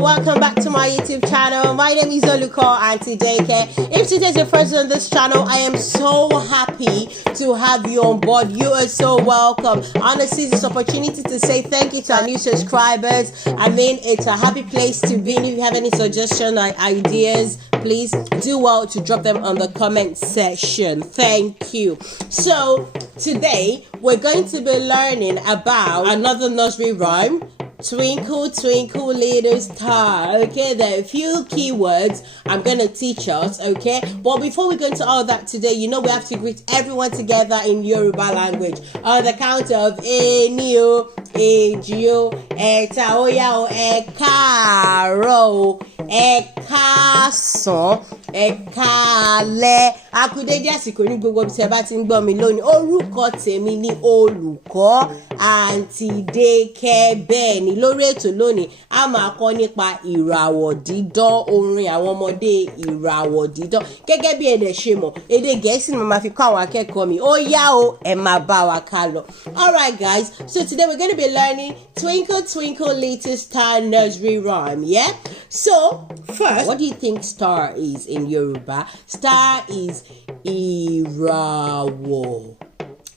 welcome back to my YouTube channel. My name is Oluko Auntie JK. If today's your first on this channel, I am so happy to have you on board. You are so welcome. I want to seize this opportunity to say thank you to our new subscribers. I mean, it's a happy place to be. And if you have any suggestions or ideas, please do well to drop them on the comment section. Thank you. So today we're going to be learning about another nursery rhyme. Twinkle, twinkle, little star. Okay, there are a few keywords I'm going to teach us, okay? But before we go into all that today, you know we have to greet everyone together in Yoruba language. On the count of Eni o, Eji o, Eta oya o, Ekaro, Ekason, Ekale. Akúdédé àsìkò ní gbogbo bí tẹ́ bá ti ń gbọ́ mi lónìí. Orúkọ tèmi ni olùkọ́ Aunty Deke. Bẹ́ẹ̀ ni lórí ètò lónìí a máa kọ́ nípa ìràwọ̀ dídán, orin àwọn ọmọdé ìràwọ̀ dídán. Gẹ́gẹ́ bí ẹ̀dẹ̀ ṣe mọ̀, èdè Gẹ̀ẹ́sì ni mo máa fi kọ́ àwọn akẹ́kọ̀ọ́ mi. Ó yá o, ẹ máa bá wa ká lọ. Alright guys, so today we're going to be learning Twinkle Twinkle Little Star nursery rhyme, yeah? So, first, what do you think star is in Yoruba? Star is Ìràwọ.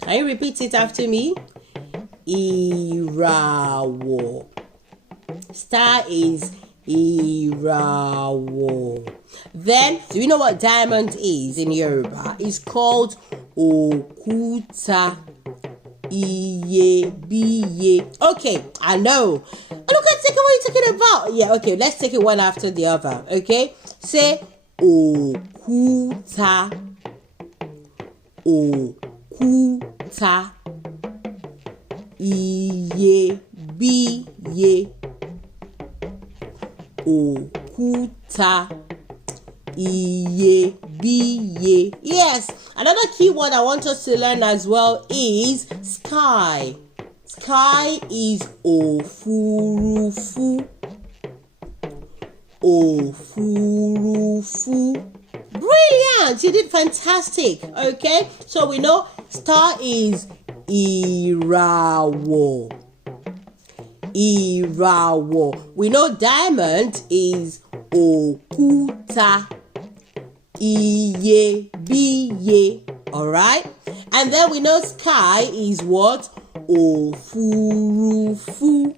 Can you repeat it after me? Ìràwọ. Star is Ìràwọ. Then, do you know what diamond is in Yoruba? It's called Òkúta iyebíye. Okay, I know. Look at what you're talking about. Yeah, okay, let's take it one after the other. Okay, say Òkúta. Òkúta iyebíye. Òkúta iyebíye. Yes, another key word I want us to learn as well is sky. Sky is òfurufú. Òfurufú. Brilliant! You did fantastic. Okay, so we know star is Ìràwọ. Ìràwọ. We know diamond is Òkúta iyebíye. Alright? And then we know sky is what? Òfurufú.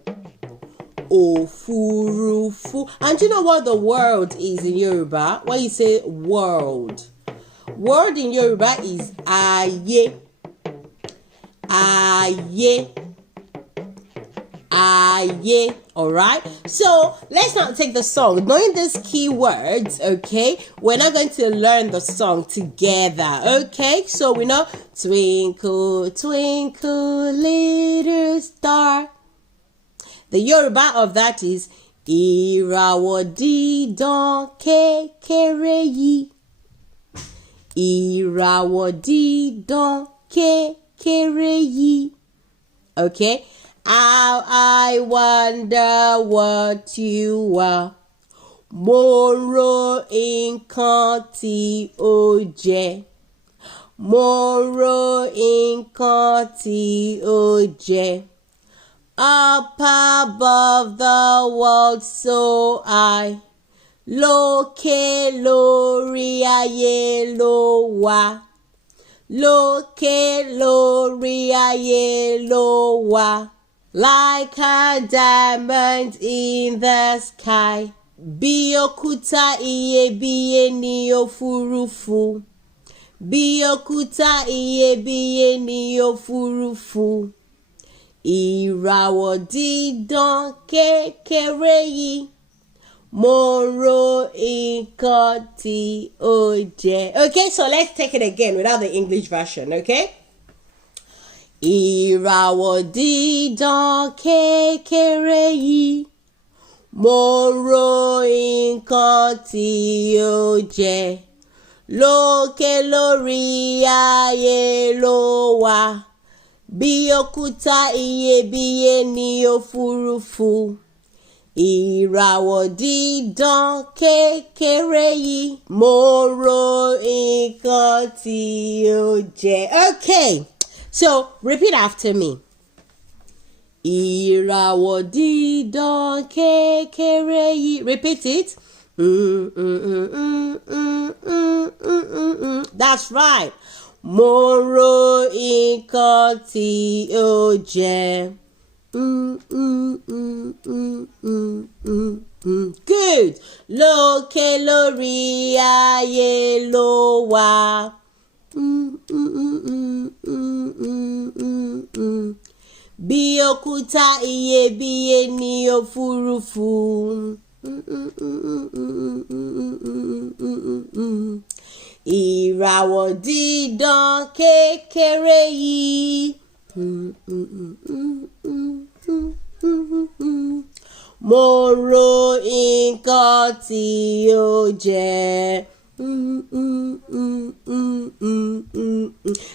Òfurufú. And you know what the world is in Yoruba? When you say world, world in Yoruba is ayé. Ayé. Ayé. Alright, so let's now take the song. Knowing these key words, okay, we're not going to learn the song together. Okay, so we know twinkle, twinkle, little star. The Yoruba of that is Ìràwọ dídán kékeré yìí. Ìràwọ dídán kékeré yìí. Okay, how I wonder what you are. Mo ro nǹkan tí ó jẹ́. Mo ro nǹkan tí ó jẹ́. Up above the world so high. Lókè lórí ayé ló wà. Lókè lórí ayé ló wà. Like a diamond in the sky. Bí òkúta iyebíye ní òfurufú. Bí òkúta iyebíye ní òfurufú. Ìràwọ̀ dídán kékeré yìí. Mo ro nǹkan tí ó jẹ́. Okay, so let's take it again without the English version, okay? Ìràwọ̀ dídán kékeré yìí. Mo ro nǹkan tí ó jẹ́. Lókè lórí ayé ló wà. Bí òkúta iyebíye ní òfurufú. Ìràwọ̀ dídán kékeré yìí. Mo ro nǹkan tí ó jẹ́. Okay, so repeat after me. Ìràwọ̀ dídán kékeré yìí. Repeat it. That's right. Mo ro nǹkan tí ó jẹ́. Good. Lókè lórí ayé ló wà. Bí òkúta iyebíye ní òfurufú. Ìràwọ̀ dídán kékeré yìí. Mo ro nǹkan tí ó jẹ́.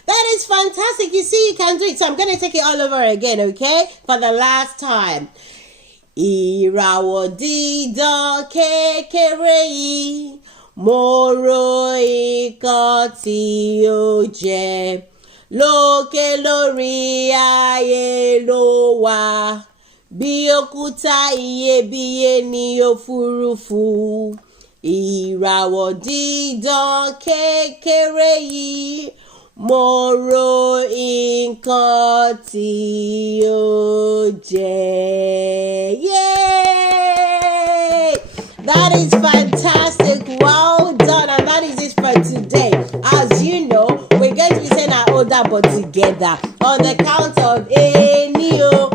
That is fantastic. You see, you can do it. So I'm going to take it all over again, okay? For the last time. Ìràwọ̀ dídán kékeré yìí. Mo ro nǹkan tí ó jẹ́. Lókè lórí ayé ló wà. Bí òkúta iyebíye ní òfurufú. Ìràwọ̀ dídán kékeré yìí. Mo ro nǹkan tí ó jẹ́. Yay! That is fantastic. Well done. And that is it for today. As you know, we're going to be saying our order but together. On the count of Eni o.